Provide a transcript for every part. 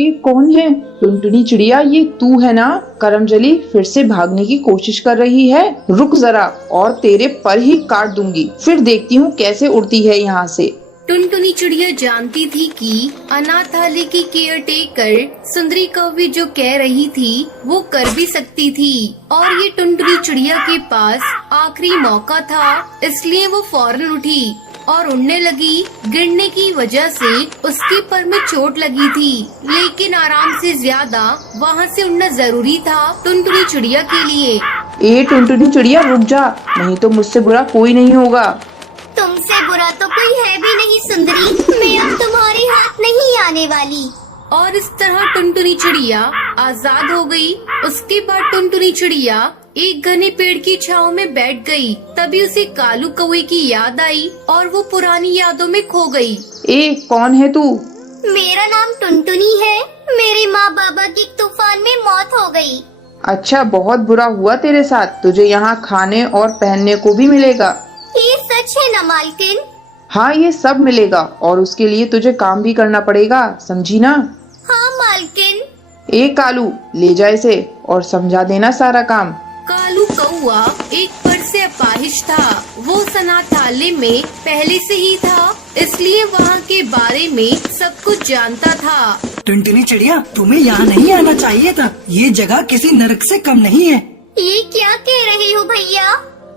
ये कौन है? टुनटुनी चिड़िया, ये तू है ना? करमजली फिर से भागने की कोशिश कर रही है। रुक जरा, और तेरे पर ही काट दूंगी, फिर देखती हूँ कैसे उड़ती है यहाँ से। टुनटुनी चिड़िया जानती थी कि अनाथालय की केयर टेकर सुंदरी कौवी जो कह रही थी वो कर भी सकती थी, और ये टुनटुनी चिड़िया के पास आखिरी मौका था, इसलिए वो फौरन उठी और उड़ने लगी। गिरने की वजह से उसके पर में चोट लगी थी, लेकिन आराम से ज्यादा वहाँ से उड़ना जरूरी था टुनटुनी चिड़िया के लिए। ए टुनटुनी चिड़िया, रुक जा, नहीं तो मुझसे बुरा कोई नहीं होगा। तुमसे बुरा तो कोई है भी नहीं सुंदरी, मैं अब तुम्हारे हाथ नहीं आने वाली। और इस तरह टुनटुनी चिड़िया आजाद हो गई। उसके बाद टुनटुनी चिड़िया एक घने पेड़ की छांव में बैठ गई। तभी उसे कालू कौवे की याद आई और वो पुरानी यादों में खो गई। ए कौन है तू? मेरा नाम टुनटुनी है। मेरे माँ बाबा की तूफान में मौत हो गई। अच्छा, बहुत बुरा हुआ तेरे साथ। तुझे यहाँ खाने और पहनने को भी मिलेगा। ये सच है ना मालकिन? हाँ, ये सब मिलेगा, और उसके लिए तुझे काम भी करना पड़ेगा, समझी ना? हाँ मालकिन। ए कालू, ले जा इसे और समझा देना सारा काम। कालू कौवा एक पर से अपाहिज था। वो अनाथालय में पहले से ही था, इसलिए वहाँ के बारे में सब कुछ जानता था। टुनटुनी चिड़िया, तुम्हें यहाँ नहीं आना चाहिए था। ये जगह किसी नरक से कम नहीं है। ये क्या कह रहे हो भैया?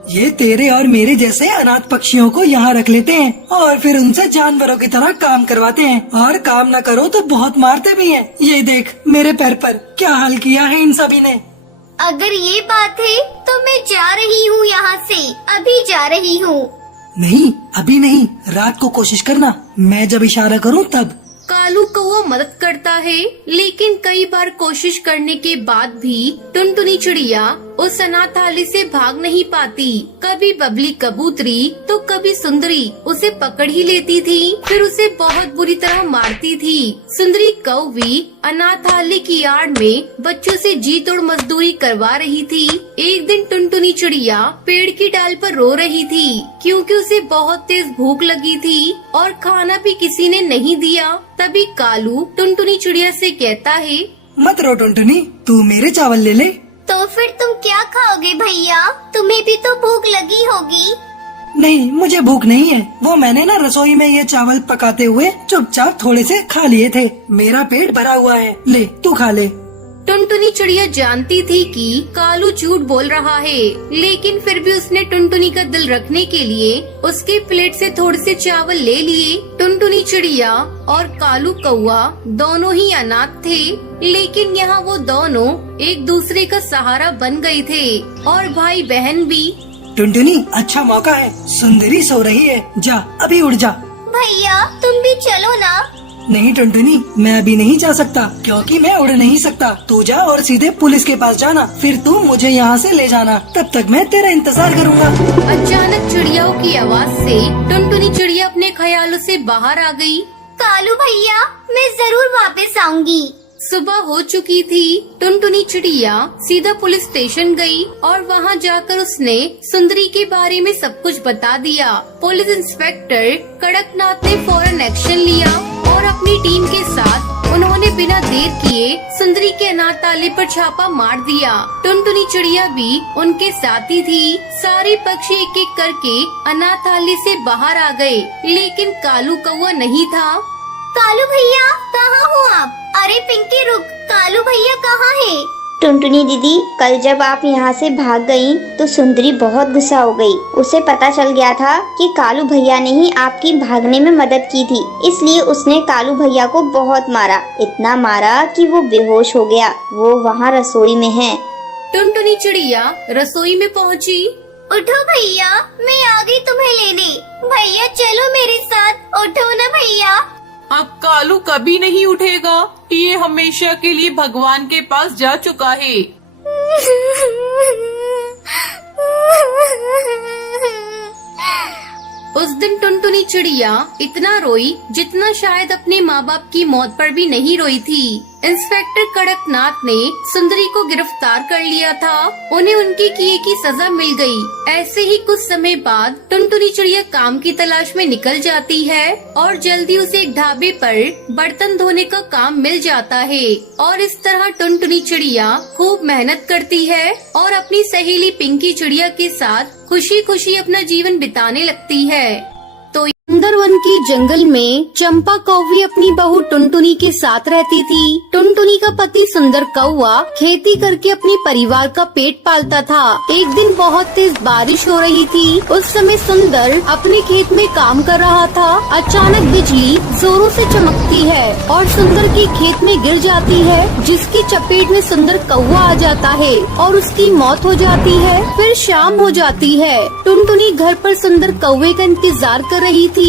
ये तेरे और मेरे जैसे अनाथ पक्षियों को यहाँ रख लेते हैं और फिर उनसे जानवरों की तरह काम करवाते हैं, और काम न करो तो बहुत मारते भी हैं। ये देख मेरे पैर पर क्या हाल किया है इन सभी ने। अगर ये बात है तो मैं जा रही हूँ यहाँ से, अभी जा रही हूँ। नहीं, अभी नहीं, रात को कोशिश करना, मैं जब इशारा करूँ तब। कालू कौवा मदद करता है, लेकिन कई बार कोशिश करने के बाद भी टुनटुनी चिड़िया उस अनाथालय से भाग नहीं पाती। कभी बबली कबूतरी तो कभी सुंदरी उसे पकड़ ही लेती थी, फिर उसे बहुत बुरी तरह मारती थी। सुंदरी कौवी अनाथालय की आड़ में बच्चों से जी तोड़ मजदूरी करवा रही थी। एक दिन टुनटुनी चिड़िया पेड़ की डाल पर रो रही थी, क्योंकि उसे बहुत तेज भूख लगी थी और खाना भी किसी ने नहीं दिया। तभी कालू टुनटुनी चिड़िया से कहता है, मत रो टुनटुनी, तू मेरे चावल ले ले। तो फिर तुम क्या खाओगे भैया? तुम्हें भी तो भूख लगी होगी। नहीं, मुझे भूख नहीं है। वो मैंने ना रसोई में ये चावल पकाते हुए चुपचाप थोड़े से खा लिए थे। मेरा पेट भरा हुआ है, ले तू खा ले। टुनटुनी चिड़िया जानती थी कि कालू झूठ बोल रहा है, लेकिन फिर भी उसने टुनटुनी का दिल रखने के लिए उसके प्लेट से थोड़े से चावल ले लिए। टुनटुनी चिड़िया और कालू कौवा दोनों ही अनाथ थे, लेकिन यहाँ वो दोनों एक दूसरे का सहारा बन गए थे, और भाई बहन भी। टुनटुनी, अच्छा मौका है, सुंदरी सो रही है, जा अभी उड़ जा। भैया तुम भी चलो ना। नहीं टुनटुनी, मैं अभी नहीं जा सकता, क्योंकि मैं उड़ नहीं सकता। तू जा और सीधे पुलिस के पास जाना, फिर तू मुझे यहाँ से ले जाना, तब तक मैं तेरा इंतजार करूँगा। अचानक चिड़ियाओं की आवाज से टुनटुनी चिड़िया अपने ख्यालों से बाहर आ गई। कालू भैया, मैं जरूर वापस आऊंगी। सुबह हो चुकी थी। टुनटुनी चिड़िया सीधा पुलिस स्टेशन गई और वहां जाकर उसने सुंदरी के बारे में सब कुछ बता दिया। पुलिस इंस्पेक्टर कड़कनाथ ने फौरन एक्शन लिया और अपनी टीम के साथ उन्होंने बिना देर किए सुंदरी के अनाथालय पर छापा मार दिया। टुनटुनी चिड़िया भी उनके साथ ही थी। सारे पक्षी एक एक करके अनाथालय से बाहर आ गए, लेकिन कालू कौवा नहीं था। कालू भैया, कहाँ हो आप? अरे पिंकी रुक, कालू भैया कहाँ है? टुनटुनी दीदी, कल जब आप यहाँ से भाग गयी तो सुंदरी बहुत गुस्सा हो गई। उसे पता चल गया था कि कालू भैया ने ही आपकी भागने में मदद की थी, इसलिए उसने कालू भैया को बहुत मारा, इतना मारा कि वो बेहोश हो गया। वो वहाँ रसोई में है। टुनटुनी चिड़िया रसोई में पहुँची। उठो भैया, मैं आ गई तुम्हें लेने। भैया चलो मेरे साथ, उठो ना भैया। अब कालू कभी नहीं उठेगा, ये हमेशा के लिए भगवान के पास जा चुका है। उस दिन टुनटुनी चिड़िया इतना रोई जितना शायद अपने माँ बाप की मौत पर भी नहीं रोई थी। इंस्पेक्टर कड़कनाथ ने सुंदरी को गिरफ्तार कर लिया था। उन्हें उनके किए की सजा मिल गई। ऐसे ही कुछ समय बाद टुनटुनी चिड़िया काम की तलाश में निकल जाती है और जल्दी उसे एक ढाबे पर बर्तन धोने का काम मिल जाता है। और इस तरह टुनटुनी चिड़िया खूब मेहनत करती है और अपनी सहेली पिंकी चिड़िया के साथ खुशी खुशी अपना जीवन बिताने लगती है। तो सुंदरवन की जंगल में चंपा कौवी अपनी बहू टुनटुनी के साथ रहती थी। टुनटुनी का पति सुंदर कौवा खेती करके अपने परिवार का पेट पालता था। एक दिन बहुत तेज बारिश हो रही थी। उस समय सुंदर अपने खेत में काम कर रहा था। अचानक बिजली जोरों से चमकती है और सुंदर के खेत में गिर जाती है, जिसकी चपेट में सुंदर कौवा आ जाता है और उसकी मौत हो जाती है। फिर शाम हो जाती है। टुनटुनी घर पर सुंदर कौवे का इंतजार कर रही थी।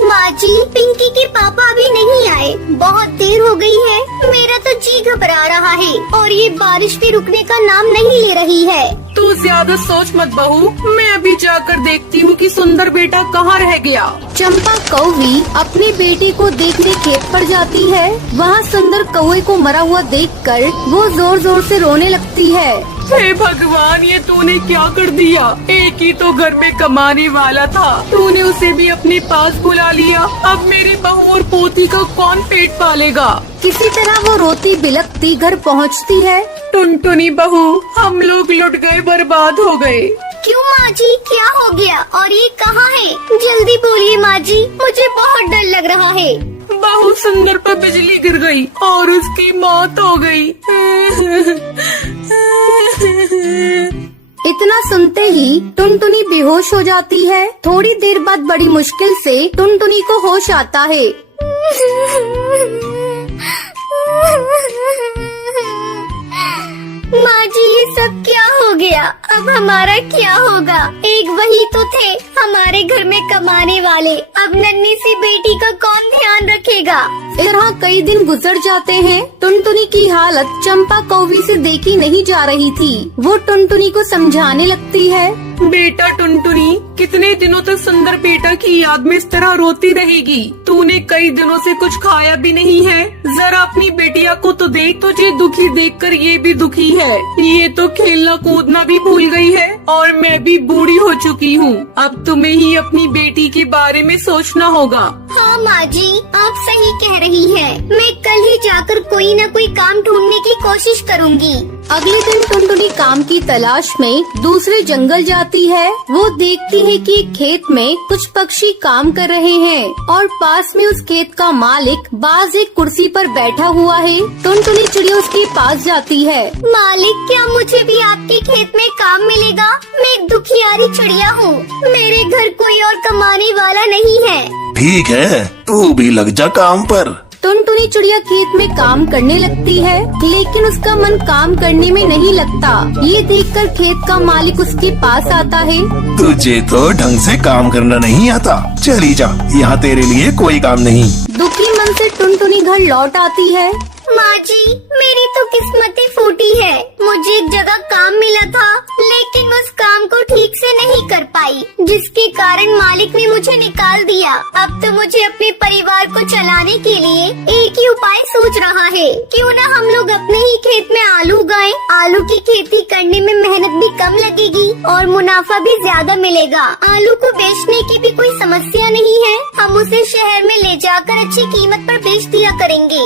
माँ जी, पिंकी के पापा अभी नहीं आए, बहुत देर हो गई है। मेरा तो जी घबरा रहा है और ये बारिश भी रुकने का नाम नहीं ले रही है। तू ज्यादा सोच मत बहू, मैं अभी जाकर देखती हूँ कि सुंदर बेटा कहाँ रह गया। चंपा कौवी अपने बेटे को देखने खेत पर जाती है। वहाँ सुंदर कौवे को मरा हुआ देखकर वो जोर जोर से रोने लगती है। हे भगवान, ये तूने क्या कर दिया? एक ही तो घर में कमाने वाला था, तूने उसे भी अपने पास बुला लिया। अब मेरी बहू और पोती का कौन पेट पालेगा? किसी तरह वो रोती बिलखती घर पहुँचती है। टुनटुनी बहू, हम लोग लुट गए, बर्बाद हो गए। क्यों माँ जी, क्या हो गया और ये कहाँ है? जल्दी बोलिए माँ जी, मुझे बहुत डर लग रहा है। बहू, सुंदर पर बिजली गिर गई और उसकी मौत हो गई। इतना सुनते ही टुनटुनी बेहोश हो जाती है। थोड़ी देर बाद बड़ी मुश्किल से टुनटुनी को होश आता है। माँ जी, ये सब क्या हो गया? अब हमारा क्या होगा? एक वही तो थे हमारे घर में कमाने वाले, अब नन्ही सी बेटी का कौन ध्यान रखेगा? इस तरह कई दिन गुजर जाते हैं। टुनटुनी की हालत चंपा कौवी से देखी नहीं जा रही थी। वो टुनटुनी को समझाने लगती है। बेटा टुनटुनी, कितने दिनों तक सुंदर बेटा की याद में इस तरह रोती रहेगी? तूने कई दिनों से कुछ खाया भी नहीं है। जरा अपनी बेटिया को तो देख, तुझे दुखी देखकर ये भी दुखी है। ये तो खेलना कूदना भी भूल गई है और मैं भी बूढ़ी हो चुकी हूँ। अब तुम्हें ही अपनी बेटी के बारे में सोचना होगा। हाँ माँ जी, आप सही कह रही है। मैं कल ही जाकर कोई न कोई काम ढूंढने की कोशिश करूँगी। अगले दिन टुनटुनी काम की तलाश में दूसरे जंगल जाती है। वो देखती है कि एक खेत में कुछ पक्षी काम कर रहे हैं और पास में उस खेत का मालिक बाज एक कुर्सी पर बैठा हुआ है। टुनटुनी चिड़िया उसके पास जाती है। मालिक, क्या मुझे भी आपके खेत में काम मिलेगा? मैं एक दुखियारी चिड़िया हूँ, मेरे घर कोई और कमाने वाला नहीं है। ठीक है, तू भी लग जा काम पर। टुनटुनी चिड़िया खेत में काम करने लगती है, लेकिन उसका मन काम करने में नहीं लगता। ये देखकर खेत का मालिक उसके पास आता है। तुझे तो ढंग से काम करना नहीं आता, चली जा, यहाँ तेरे लिए कोई काम नहीं। दुखी मन से टुनटुनी घर लौट आती है। माँ जी, मेरी तो किस्मत ही फूटी है। मुझे एक जगह काम मिला था, लेकिन उस काम को ठीक से नहीं कर पाई, जिसके कारण मालिक ने मुझे निकाल दिया। अब तो मुझे अपने परिवार को चलाने के लिए एक ही उपाय सोच रहा है। क्यों ना हम लोग अपने ही खेत में आलू उगाएं। आलू की खेती करने में मेहनत भी कम लगेगी और मुनाफा भी ज्यादा मिलेगा। आलू को बेचने की भी कोई समस्या नहीं है, हम उसे शहर में ले जाकर अच्छी कीमत पर बेच दिया करेंगे।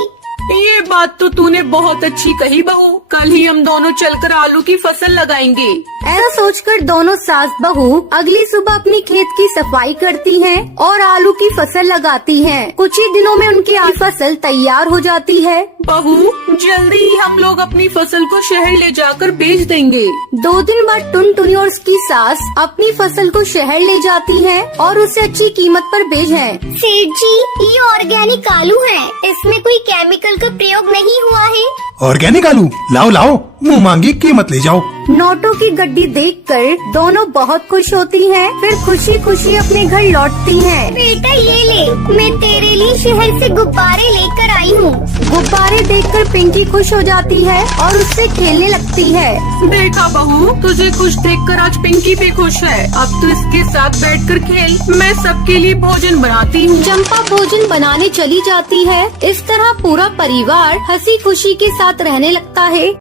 ये बात तो तूने बहुत अच्छी कही बहू। कल ही हम दोनों चलकर आलू की फसल लगाएंगे। ऐसा सोचकर दोनों सास बहू अगली सुबह अपनी खेत की सफाई करती हैं और आलू की फसल लगाती हैं। कुछ ही दिनों में उनकी फसल तैयार हो जाती है। बहू, जल्दी ही हम लोग अपनी फसल को शहर ले जाकर बेच देंगे। 2 दिन बाद टुनटुनी और उसकी सास अपनी फसल को शहर ले जाती हैं और उसे अच्छी कीमत पर बेचें। सेठ जी, ये ऑर्गेनिक आलू है, इसमें कोई केमिकल का प्रयोग नहीं हुआ है। और क्या निकालूं? लाओ लाओ, मुँह मांगी कीमत ले जाओ। नोटों की गड्डी देखकर दोनों बहुत खुश होती हैं, फिर खुशी खुशी अपने घर लौटती हैं। बेटा ये ले, मैं तेरे लिए शहर से गुब्बारे लेकर आई हूँ। गुब्बारे देखकर पिंकी खुश हो जाती है और उससे खेलने लगती है। देखा बहू, तुझे खुश देखकर आज पिंकी भी खुश है। अब तू इसके साथ बैठकर खेल, मैं सबके लिए भोजन बनाती हूँ। चंपा भोजन बनाने चली जाती है। इस तरह पूरा परिवार हंसी खुशी के साथ रहने लगता है।